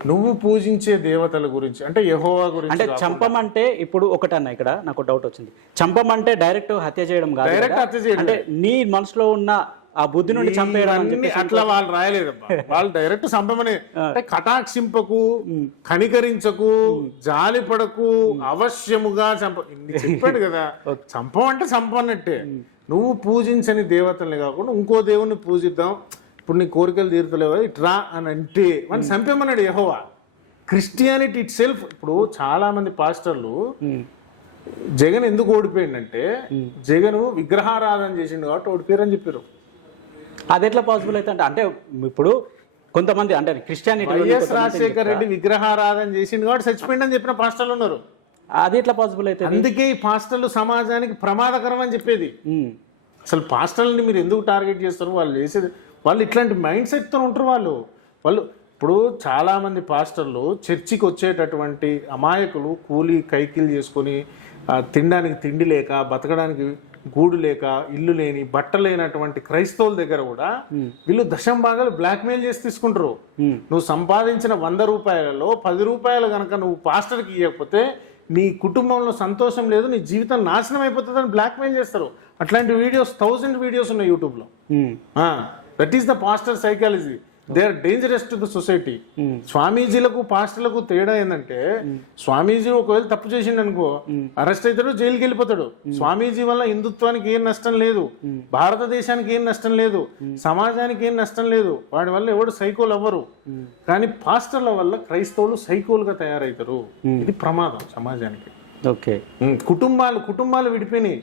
నువ్వు పూజించే దేవతల గురించి అంటే యెహోవా గురించి. అంటే చంపమంటే ఇప్పుడు ఒకటన్నా ఇక్కడ నాకు డౌట్ వచ్చింది. చంపమంటే డైరెక్ట్ హత్య చేయడం కాదు, డైరెక్ట్ హత్య చేయడం. అంటే నీ మనసులో ఉన్న ఆ బుద్ధి నుండి చంపేయడం అని ఇవన్నీ చెప్పేసి అట్లా వాళ్ళు రాయలేదబ్బా. వాళ్ళు డైరెక్ట్ సంపమనే అంటే కటాక్షింపకు, కనికరించకు, జాలిపడకు, అవశ్యముగా చంప ఇన్ని చెప్పాడు కదా. చంపమంటే చంపన్నట్టే. నువ్వు పూజించని దేవతల్ని కాకుండా ఇంకో దేవుణ్ణి పూజిద్దాం, ఇప్పుడు నీ కోరికలు తీరుతలేవు ఇట్రా అని అంటే మనం చంపేమన్నాడు యెహోవా. Christianity itself. ఇప్పుడు చాలా మంది పాస్టర్లు జగన్ ఎందుకు ఓడిపోయిందంటే జగన్ విగ్రహారాధన చేసిండు కాబట్టి ఓడిపోయారని చెప్పారు. అది ఎట్లా పాసిబుల్ అయితే అంటే ఇప్పుడు కొంతమంది అంటే క్రిస్టియానిటీ వైఎస్ రాజశేఖర రెడ్డి విగ్రహారాధన చేసిండు కాబట్టి చచ్చిపోయిందని చెప్పిన పాస్టర్లు ఉన్నారు. అది ఎట్లా పాసిబుల్ అయితే? అందుకే ఈ పాస్టర్లు సమాజానికి ప్రమాదకరం అని చెప్పేది. అసలు పాస్టర్లని మీరు ఎందుకు టార్గెట్ చేస్తారు? వాళ్ళు చేసేది వాళ్ళు ఇట్లాంటి మైండ్ సెట్తో ఉంటారు. వాళ్ళు ఇప్పుడు చాలామంది పాస్టర్లు చర్చికి వచ్చేటటువంటి అమాయకులు కూలీ కైకిలు చేసుకొని తినడానికి తిండి లేక, బతకడానికి గూడు లేక, ఇల్లు లేని, బట్ట లేనటువంటి క్రైస్తవుల దగ్గర కూడా వీళ్ళు దశంభాగాలు బ్లాక్మెయిల్ చేసి తీసుకుంటారు. నువ్వు సంపాదించిన 100 రూపాయలలో 10 రూపాయలు కనుక నువ్వు పాస్టర్కి ఇవ్వకపోతే నీ కుటుంబంలో సంతోషం లేదు, నీ జీవితం నాశనం అయిపోతుందని బ్లాక్మెయిల్ చేస్తారు. అట్లాంటి వీడియోస్ 1000 వీడియోస్ ఉన్నాయి యూట్యూబ్లో. That is the pastor psychology. They are dangerous to the society. స్వామీజీలకు పాస్టర్లకు తేడా ఏంటంటే స్వామీజీ ఒకవేళ తప్పు చేసిండు అనుకో అరెస్ట్ అవుతాడు, జైలుకి వెళ్ళిపోతాడు. స్వామీజీ వల్ల హిందుత్వానికి ఏం నష్టం లేదు, భారతదేశానికి ఏం నష్టం లేదు, సమాజానికి ఏం నష్టం లేదు. వాడి వల్ల ఎవడు సైకోలు అవ్వరు. కానీ పాస్టర్ల వల్ల క్రైస్తవులు సైకోలుగా తయారవుతారు. ఇది ప్రమాదం సమాజానికి. ఓకే. కుటుంబాలు విడిపోయినాయి,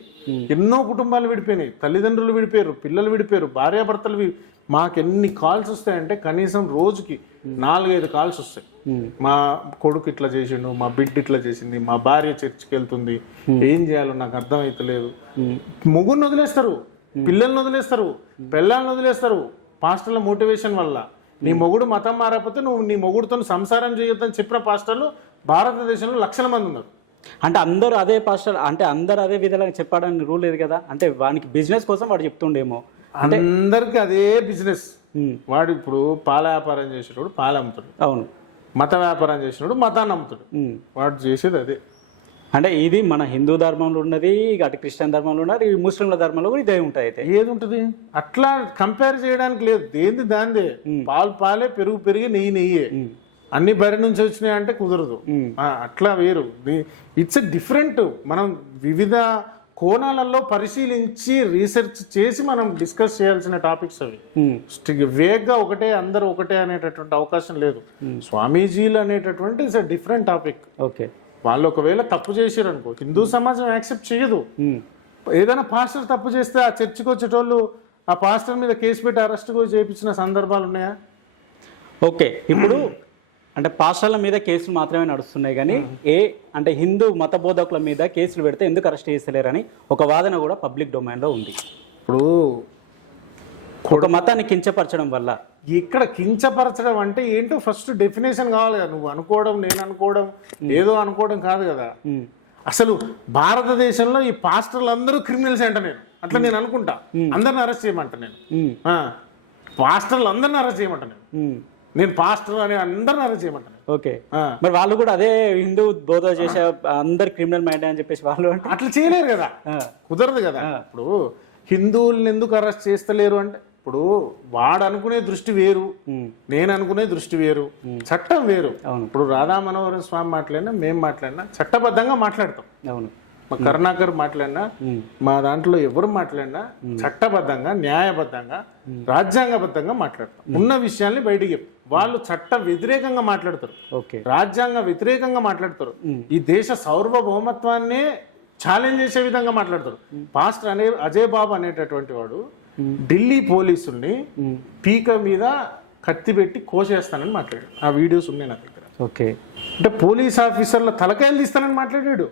ఎన్నో కుటుంబాలు విడిపోయినాయి, తల్లిదండ్రులు విడిపోయారు, పిల్లలు విడిపోయారు, భార్యాభర్తలు. మాకు ఎన్ని కాల్స్ వస్తాయంటే కనీసం రోజుకి 4-5 కాల్స్ వస్తాయి. మా కొడుకు ఇట్లా చేసిండు, మా బిడ్డ ఇట్లా చేసింది, మా భార్య చర్చికి వెళ్తుంది, ఏం చేయాలో నాకు అర్థం అవుతలేదు. మొగుడిని వదిలేస్తారు, పిల్లల్ని వదిలేస్తారు, పెళ్ళాలను వదిలేస్తారు పాస్టర్ల మోటివేషన్ వల్ల. నీ మొగుడు మతం మారకపోతే నువ్వు నీ మొగుడుతో సంసారం చేయొద్దని చెప్పిన పాస్టర్లు భారతదేశంలో లక్షల మంది ఉన్నారు. అంటే అందరూ అదే పాస్టర్ అంటే అందరూ అదే విధంగా చెప్పాడని రూల్ లేదు కదా. అంటే వానికి బిజినెస్ కోసం వాడు చెప్తుండేమో. అందరికి అదే బిజినెస్. వాడు ఇప్పుడు పాల వ్యాపారం చేసేటప్పుడు పాలు అమ్ముతాడు, అవును. మత వ్యాపారం చేసినప్పుడు మతాన్ని అమ్ముతాడు. వాడు చేసేది అదే. అంటే ఇది మన హిందూ ధర్మంలో ఉన్నది, అటు క్రిస్టియన్ ధర్మంలో ఉన్నది, ముస్లింల ధర్మంలో కూడా ఇదే ఉంటుంది. అయితే ఏది ఉంటుంది అట్లా కంపేర్ చేయడానికి లేదు. దేంది దాందే. పాలు పాలే, పెరుగు పెరిగి, నెయ్యి నెయ్యే. అన్ని బరి నుంచి వచ్చినాయి అంటే కుదరదు. అట్లా వేరు. It's a different. మనం వివిధ కోణాలలో పరిశీలించి రీసెర్చ్ చేసి మనం డిస్కస్ చేయాల్సిన టాపిక్స్ అవి. వేగ్గా ఒకటే అందరూ ఒకటే అనేటటువంటి అవకాశం లేదు. స్వామీజీలు అనేటటువంటి it's a different topic. Okay. వాళ్ళు ఒకవేళ తప్పు చేశారు అనుకో హిందూ సమాజం యాక్సెప్ట్ చేయదు. ఏదైనా పాస్టర్ తప్పు చేస్తే ఆ చర్చికి వచ్చేటోళ్ళు ఆ పాస్టర్ మీద కేసు పెట్టి అరెస్ట్ చేయించిన సందర్భాలు ఉన్నాయా? ఓకే. ఇప్పుడు అంటే పాస్టర్ల మీద కేసులు మాత్రమే నడుస్తున్నాయి కానీ అంటే హిందూ మత బోధకుల మీద కేసులు పెడితే ఎందుకు అరెస్ట్ చేస్తలేరని ఒక వాదన కూడా పబ్లిక్ డొమైన్లో ఉంది. ఇప్పుడు ఒక మతాన్ని కించపరచడం వల్ల ఇక్కడ కించపరచడం అంటే ఏంటో ఫస్ట్ డెఫినేషన్ కావాలి కదా. నువ్వు అనుకోవడం, నేను అనుకోవడం, ఏదో అనుకోవడం కాదు కదా. అసలు భారతదేశంలో ఈ పాస్టర్లు అందరూ క్రిమినల్స్ అంట నేను. అట్లా నేను అనుకుంటా. అందరిని అరెస్ట్ చేయమంట నేను. పాస్టర్లు అందరిని అరెస్ట్ చేయమంట నేను పాస్టర్ అని అందరిని అరెస్ట్ చేయమంటాను. ఓకే. మరి వాళ్ళు కూడా అదే హిందూ బోధ చేసే అందరు క్రిమినల్ మైండ్ అని చెప్పేసి వాళ్ళు అట్లా చేయలేరు కదా, కుదరదు కదా. ఇప్పుడు హిందువుల్ని ఎందుకు అరెస్ట్ చేస్తలేరు అంటే ఇప్పుడు వాడు అనుకునే దృష్టి వేరు, నేను అనుకునే దృష్టి వేరు, చట్టం వేరు. ఇప్పుడు రాధా మనోహర స్వామి మాట్లాడినా, మేము మాట్లాడినా చట్టబద్ధంగా మాట్లాడతాం. అవును. మా కరుణాకర్ మాట్లాడినా, మా దాంట్లో ఎవరు మాట్లాడినా చట్టబద్ధంగా, న్యాయబద్ధంగా, రాజ్యాంగబద్ధంగా మాట్లాడతాం. ఉన్న విషయాల్ని బయటికి వాళ్ళు చట్ట వ్యతిరేకంగా మాట్లాడతారు, రాజ్యాంగ వ్యతిరేకంగా మాట్లాడతారు, ఈ దేశ సార్వభౌమత్వాన్నే ఛాలెంజ్ చేసే విధంగా మాట్లాడతారు. పాస్టర్ అజయ్ బాబు అనేటటువంటి వాడు ఢిల్లీ పోలీసుల్ని పీక మీద కత్తి పెట్టి కోసేస్తానని మాట్లాడాడు. ఆ వీడియోస్ ఉన్నాయి నా దగ్గర. ఓకే. అంటే పోలీస్ ఆఫీసర్ల తలకాయలు తీస్తానని మాట్లాడాడు,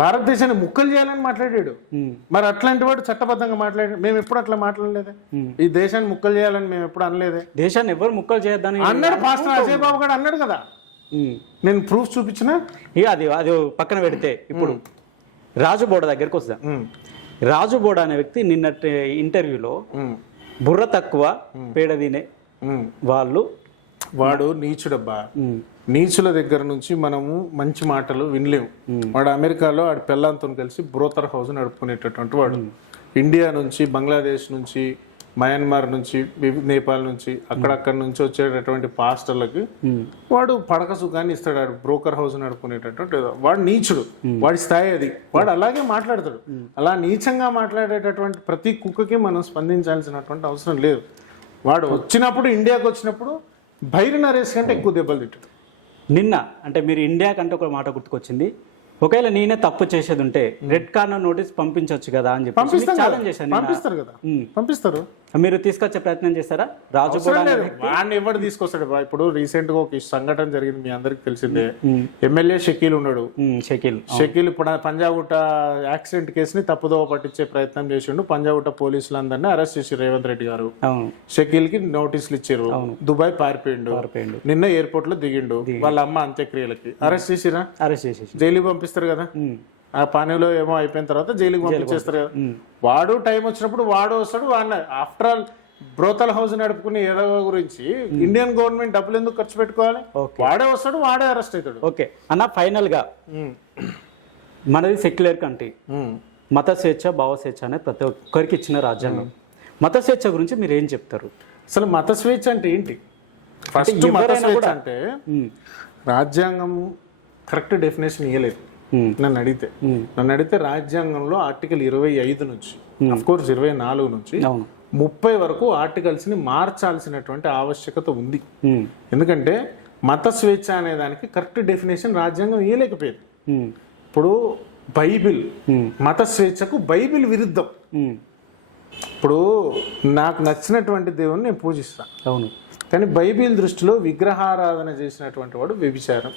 భారతదేశాన్ని ముక్కలు చేయాలని మాట్లాడాడు. మరి అట్లాంటి వాడు చట్టబద్ధంగా మాట్లాడాడు. మేము ఎప్పుడు అట్లా మాట్లాడలేదే. ఈ దేశాన్ని ముక్కలు చేయాలని మేము ఎప్పుడు అనలేదే. దేశాన్ని ఎవరు ముక్కలు చేయొద్దని అన్నాడు పాస్టర్ అజయ్ బాబు గారు, అన్నాడు కదా. నేను ప్రూఫ్ చూపించిన. ఇక అది పక్కన పెడితే ఇప్పుడు రాజుబోడ దగ్గరకు వస్తాం. రాజుబోడ అనే వ్యక్తి నిన్నటి ఇంటర్వ్యూలో బుర్ర తక్కువ పేడ తినే వాడు నీచుడబ్బా. నీచుల దగ్గర నుంచి మనము మంచి మాటలు వినలేము. వాడు అమెరికాలో వాడి పిల్లలతో కలిసి బ్రోకర్ హౌస్ నడుపుకునేటటువంటి వాడు. ఇండియా నుంచి, బంగ్లాదేశ్ నుంచి, మయన్మార్ నుంచి, నేపాల్ నుంచి, అక్కడక్కడ నుంచి వచ్చేటటువంటి పాస్టర్లకి వాడు పడక సుఖాన్ని ఇస్తాడు. వాడు బ్రోకర్ హౌస్ నడుపుకునేటటువంటి వాడు నీచుడు, వాడి స్థాయి అది. వాడు అలాగే మాట్లాడతాడు. అలా నీచంగా మాట్లాడేటటువంటి ప్రతి కుక్కకి మనం స్పందించాల్సినటువంటి అవసరం లేదు. వాడు వచ్చినప్పుడు, ఇండియాకి వచ్చినప్పుడు బైరి నరేష్ కంటే ఎక్కువ దెబ్బలు తిట్టాడు. నిన్న అంటే మీరు ఇండియా కంటే ఒక మాట గుర్తుకొచ్చింది, ఒకవేళ నేనే తప్పు చేసేది ఉంటే రెడ్ కార్నర్ నోటీస్ పంపించవచ్చు కదా అని చెప్పి ఛాలెంజ్ చేశాను. పంపిస్తారు కదా, పంపిస్తారు. మీరు తీసుకొచ్చే ప్రయత్నం చేస్తారా? రాజు వాడిని ఎవరు తీసుకొస్తాడు? ఇప్పుడు రీసెంట్ గా ఒక సంఘటన జరిగింది, మీ అందరికి తెలిసిందే. ఎమ్మెల్యే షకీల్ ఉన్నాడు. షకీల్ ఇప్పుడు పంజాగుట్ట యాక్సిడెంట్ కేసుని తప్పుదోవ పట్టించే ప్రయత్నం చేసిండు. పంజాగుట్ట పోలీసులందరినీ అరెస్ట్ చేసి రేవంత్ రెడ్డి గారు షకీల్ కి నోటీసులు ఇచ్చారు. దుబాయ్ పారిపోయిండు. నిన్న ఎయిర్పోర్ట్ లో దిగిండు. వాళ్ళ అమ్మ అంత్యక్రియలకి అరెస్ట్ చేసిరా? అరెస్ట్ చేసి జైలుకి పంపిస్తారు కదా. ఆ పనిలో ఏమో అయిపోయిన తర్వాత జైలుకి పంపించేస్తారు కదా. వాడు టైం వచ్చినప్పుడు వాడు వస్తాడు. వాళ్ళ ఆఫ్టర్ ఆల్ బ్రోతల్ హౌస్ నడుపుకునే ఏదో గురించి ఇండియన్ గవర్నమెంట్ డబ్బులు ఎందుకు ఖర్చు పెట్టుకోవాలి? వాడే వస్తాడు, వాడే అరెస్ట్ అవుతాడు. ఓకే అన్న, ఫైనల్ గా మనది సెక్యులర్ కంట్రీ, మత స్వేచ్ఛ, భావ స్వేచ్ఛ అనేది ప్రతి ఒక్కరికి ఇచ్చిన రాజ్యాంగం. మత స్వేచ్ఛ గురించి మీరు ఏం చెప్తారు? అసలు మత స్వేచ్ఛ అంటే ఏంటి? ఫస్ట్ మత స్వేచ్ఛ అంటే రాజ్యాంగం కరెక్ట్ డెఫినేషన్ ఇవ్వలేదు. నన్ను అడిగితే రాజ్యాంగంలో ఆర్టికల్ 25 నుంచి, అఫ్ కోర్స్ 24 నుంచి 30 వరకు ఆర్టికల్స్ ని మార్చాల్సినటువంటి ఆవశ్యకత ఉంది. ఎందుకంటే మత స్వేచ్ఛ అనే దానికి కరెక్ట్ డెఫినేషన్ రాజ్యాంగం ఇవ్వలేకపోయింది. ఇప్పుడు బైబిల్ మత స్వేచ్ఛకు బైబిల్ విరుద్ధం. ఇప్పుడు నాకు నచ్చినటువంటి దేవుని నేను పూజిస్తాను, అవును, కానీ బైబిల్ దృష్టిలో విగ్రహారాధన చేసినటువంటి వాడు వ్యభిచారం.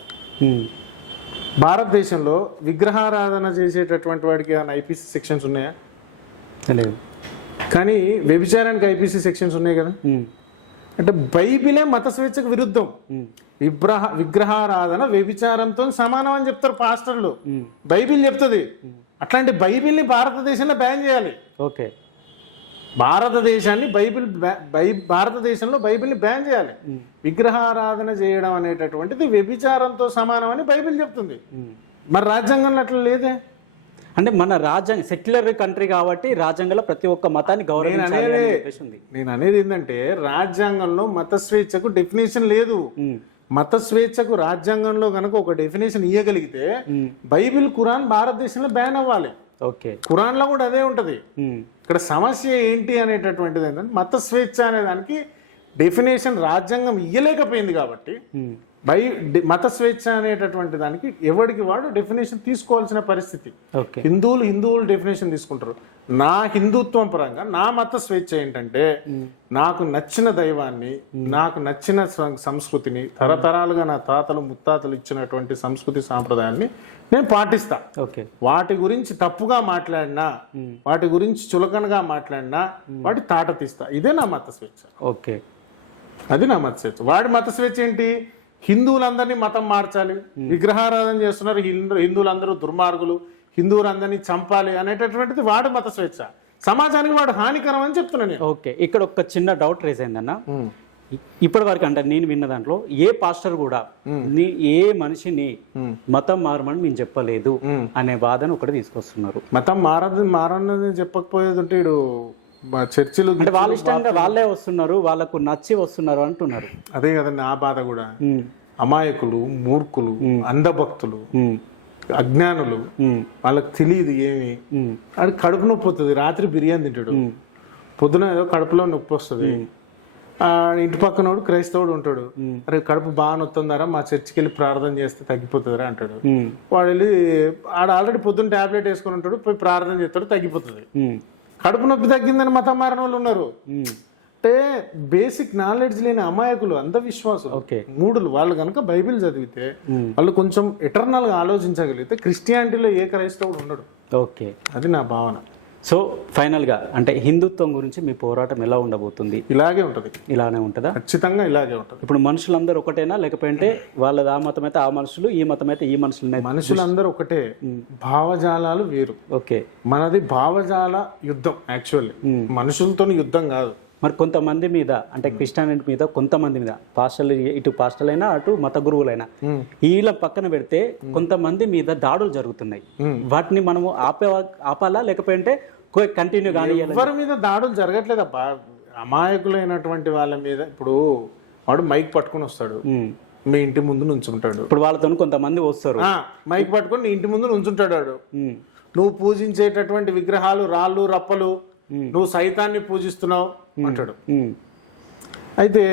భారతదేశంలో విగ్రహారాధన చేసేటటువంటి వాడికి ఏమైనా ఐపీసీ సెక్షన్స్ ఉన్నాయా? లేదు. కానీ వ్యభిచారానికి ఐపీసీ సెక్షన్స్ ఉన్నాయి కదా. అంటే బైబిలే మత స్వేచ్ఛకు విరుద్ధం. విగ్రహారాధన వ్యభిచారంతో సమానం అని చెప్తారు పాస్టర్లు. బైబిల్ చెప్తుంది. అట్లాంటి బైబిల్ని భారతదేశంలో బ్యాన్ చేయాలి. ఓకే, భారతదేశంలో బైబిల్ని బ్యాన్ చేయాలి. విగ్రహారాధన చేయడం అనేటటువంటిది వ్యభిచారంతో సమానం అని బైబిల్ చెప్తుంది. మరి రాజ్యాంగంలో అట్లా లేదే. అంటే మన రాజ్యాంగం సెక్యులర్ కంట్రీ కాబట్టి రాజ్యాంగంలో ప్రతి ఒక్క మతాన్ని గౌరవించాలి. నేను అనేది ఏంటంటే రాజ్యాంగంలో మత స్వేచ్ఛకు డెఫినేషన్ లేదు. మత స్వేచ్ఛకు రాజ్యాంగంలో కనుక ఒక డెఫినేషన్ ఇవ్వగలిగితే బైబిల్, ఖురాన్ భారతదేశంలో బ్యాన్ అవ్వాలి. ఓకే, ఖురాన్ లో కూడా అదే ఉంటది. ఇక్కడ సమస్య ఏంటి అనేటటువంటిది ఏంటంటే మత స్వేచ్ఛ అనే దానికి డెఫినేషన్ రాజ్యాంగం ఇయ్యలేకపోయింది కాబట్టి మత స్వేచ్ఛ అనేటటువంటి దానికి ఎవరికి వాడు డెఫినేషన్ తీసుకోవాల్సిన పరిస్థితి. హిందువులు డెఫినేషన్ తీసుకుంటారు. నా హిందుత్వం పరంగా నా మత స్వేచ్ఛ ఏంటంటే నాకు నచ్చిన దైవాన్ని, నాకు నచ్చిన సంస్కృతిని, తరతరాలుగా నా తాతలు ముత్తాతలు ఇచ్చినటువంటి సంస్కృతి సాంప్రదాయాన్ని నేను పాటిస్తా. వాటి గురించి తప్పుగా మాట్లాడినా, వాటి గురించి చులకనగా మాట్లాడినా వాటి తాట తీస్తా. ఇదే నా మత స్వేచ్ఛ. ఓకే, అది నా మత స్వేచ్ఛ. వాడి మత స్వేచ్ఛ ఏంటి? హిందువులందరినీ మతం మార్చాలి, విగ్రహారాధన చేస్తున్నారు, హిందువులందరూ దుర్మార్గులు, హిందువులందరినీ చంపాలి అనేటటువంటిది వాడి మత స్వేచ్ఛ. సమాజానికి వాడు హానికరం అని చెప్తున్నాను. ఓకే, ఇక్కడ ఒక చిన్న డౌట్ రేజ్ అయిందన్న. ఇప్పటి వరకు అంటే నేను విన్న దాంట్లో ఏ పాస్టర్ కూడా ఏ మనిషిని మతం మారమని మేము చెప్పలేదు అనే వాదన ఒకటి తీసుకొస్తున్నారు. మతం మారని చెప్పకపోయేది ఉంటే చర్చిలు అంటే వాళ్ళ ఇష్టంగా వాళ్ళే వస్తున్నారు, వాళ్ళకు నచ్చి వస్తున్నారు అంటున్నారు. అదే కదండి నా బాధ కూడా. అమాయకులు, మూర్ఖులు, అంధభక్తులు, అజ్ఞానులు, వాళ్ళకి తెలియదు ఏమి. అది కడుపు నొప్పి వస్తుంది. రాత్రి బిర్యానీ తింటాడు, పొద్దున ఏదో కడుపులో నొప్పి వస్తుంది. ఇంటి పక్కనోడు క్రైస్తవుడు ఉంటాడు, అరే కడుపు బాగా నొత్తుందారా, మా చర్చికి వెళ్ళి ప్రార్థన చేస్తే తగ్గిపోతుందిరా అంటాడు. వాడు వెళ్ళి ఆల్రెడీ పొద్దున్న టాబ్లెట్ వేసుకుని ఉంటాడు, పోయి ప్రార్థన చేస్తాడు, తగ్గిపోతుంది. కడుపు నొప్పి తగ్గిందని మతం మారిన వాళ్ళు ఉన్నారు. అంటే బేసిక్ నాలెడ్జ్ లేని అమాయకులు, అంధవిశ్వాసులు, మూడులు. వాళ్ళు కనుక బైబిల్ చదివితే వాళ్ళు కొంచెం ఎటర్నల్ గా ఆలోచించగలిగితే క్రిస్టియానిటీలో ఏ క్రైస్తవుడు ఉండడు. ఓకే, అది నా భావన. సో ఫైనల్ గా అంటే హిందుత్వం గురించి మీ పోరాటం ఎలా ఉండబోతుంది? ఇలాగే ఉంటది. ఇలానే ఉంటుందా? ఖచ్చితంగా ఇలాగే ఉంటది. ఇప్పుడు మనుషులందరూ ఒకటేనా, లేకపోతే వాళ్ళది ఆ మతం అయితే ఆ మనుషులు, ఈ మతం అయితే ఈ మనుషులు? మనుషులందరూ ఒకటే, భావజాలాలు వేరు. ఓకే, మనది భావజాల యుద్ధం. యాక్చువల్లీ మనుషులతో యుద్ధం కాదు. మరి కొంతమంది మీద అంటే క్రిస్టియానిటీ మీద, కొంతమంది మీద పాస్టర్లు, ఇటు పాస్టర్లైనా అటు మత గురువులైనా, వీళ్ళ పక్కన పెడితే కొంతమంది మీద దాడులు జరుగుతున్నాయి. వాటిని మనము ఆపాలా, లేకపోతే కంటిన్యూ కానీ ఎవరి మీద దాడులు జరగట్లేదబ్బా, అమాయకులైనటువంటి వాళ్ళ మీద. ఇప్పుడు వాడు మైక్ పట్టుకొని వస్తాడు, మీ ఇంటి ముందు నుంచుంటాడు. ఇప్పుడు వాళ్ళతో కొంతమంది వస్తారు, మైక్ పట్టుకొని నీ ఇంటి ముందు నుంచుంటాడు వాడు. నువ్వు పూజించేటటువంటి విగ్రహాలు, రాళ్ళు రప్పలు, నువ్వు సైతాన్ని పూజిస్తున్నావు అంటాడు. అయితే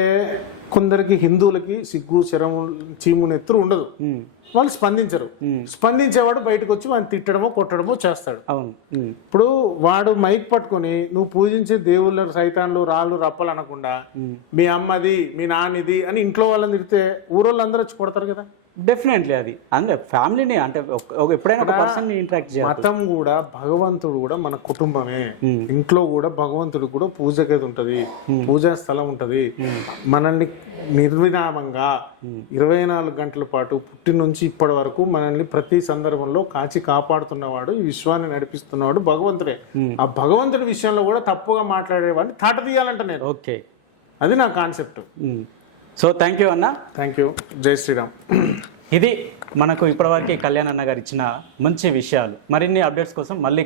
కొందరికి హిందువులకి సిగ్గు శరము చీము నెత్తురు ఉండదు, వాళ్ళు స్పందించరు. స్పందించేవాడు బయటకు వచ్చి వాడిని తిట్టడమో కొట్టడమో చేస్తాడు. అవును. ఇప్పుడు వాడు మైక్ పట్టుకొని నువ్వు పూజించే దేవుళ్ళ సైతాన్లు రాళ్ళు రప్పలు అనకుండా మీ అమ్మది మీ నాన్నది అని ఇంట్లో వాళ్ళని తిడితే ఊరోళ్ళందరూ వచ్చి కొడతారు కదా. డెఫినెట్లీ అది అంటే ఫ్యామిలీని అంటే ఎప్పుడైనా ఒక పర్సన్ ఇంటరాక్ట్ చేయాలి. మతం కూడా భగవంతుడు కూడా మన కుటుంబమే. ఇంట్లో కూడా భగవంతుడు కూడా పూజ గది ఉంటది, పూజా స్థలం ఉంటది. మనల్ని నిర్విరామంగా 24 గంటల పాటు పుట్టి నుంచి ఇప్పటి వరకు మనల్ని ప్రతి సందర్భంలో కాచి కాపాడుతున్నవాడు, ఈ విశ్వాన్ని నడిపిస్తున్నవాడు భగవంతుడే. ఆ భగవంతుడి విషయంలో కూడా తప్పుగా మాట్లాడేవాడిని తాట తీయాలంట నేను. ఓకే, అది నా కాన్సెప్ట్. సో థ్యాంక్ యూ అన్న. Thank you. జై శ్రీరామ్. ఇది మనకు ఇప్పటివరకు కళ్యాణ్ అన్న గారు ఇచ్చిన మంచి విషయాలు. మరిన్ని అప్డేట్స్ కోసం మళ్ళీ